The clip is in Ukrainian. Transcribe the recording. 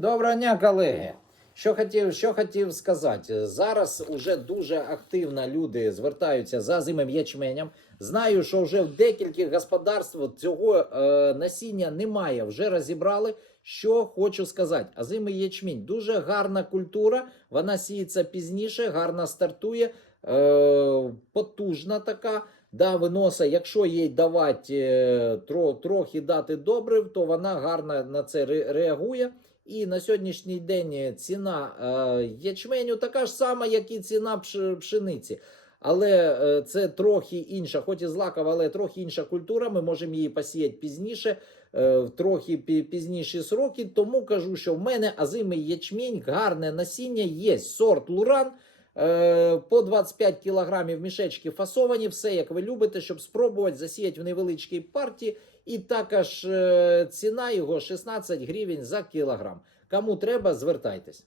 Доброго дня, колеги. Що хотів, що хотів сказати, зараз уже дуже активно люди звертаються за зимим ячменем. Знаю, що вже в деяких господарствах цього е, насіння немає. Вже розібрали. Що хочу сказати, азимий ячмінь дуже гарна культура. Вона сіється пізніше, гарно стартує, е, потужна така. Да, виноса, якщо їй давати е, тро, трохи дати добрив, то вона гарно на це реагує. І на сьогоднішній день ціна е, ячменю така ж сама, як і ціна пшениці. Але е, це трохи інша, хоч і злакова, але трохи інша культура. Ми можемо її посіяти пізніше, е, в трохи пізніші сроки. Тому кажу, що в мене азимий ячмінь, гарне насіння, є сорт Луран. Е, По 25 кілограмів мішечки фасовані, все як ви любите, щоб спробувати засіяти в невеличкій партії. І також е, ціна його 16 гривень за кілограм. Кому треба, звертайтесь.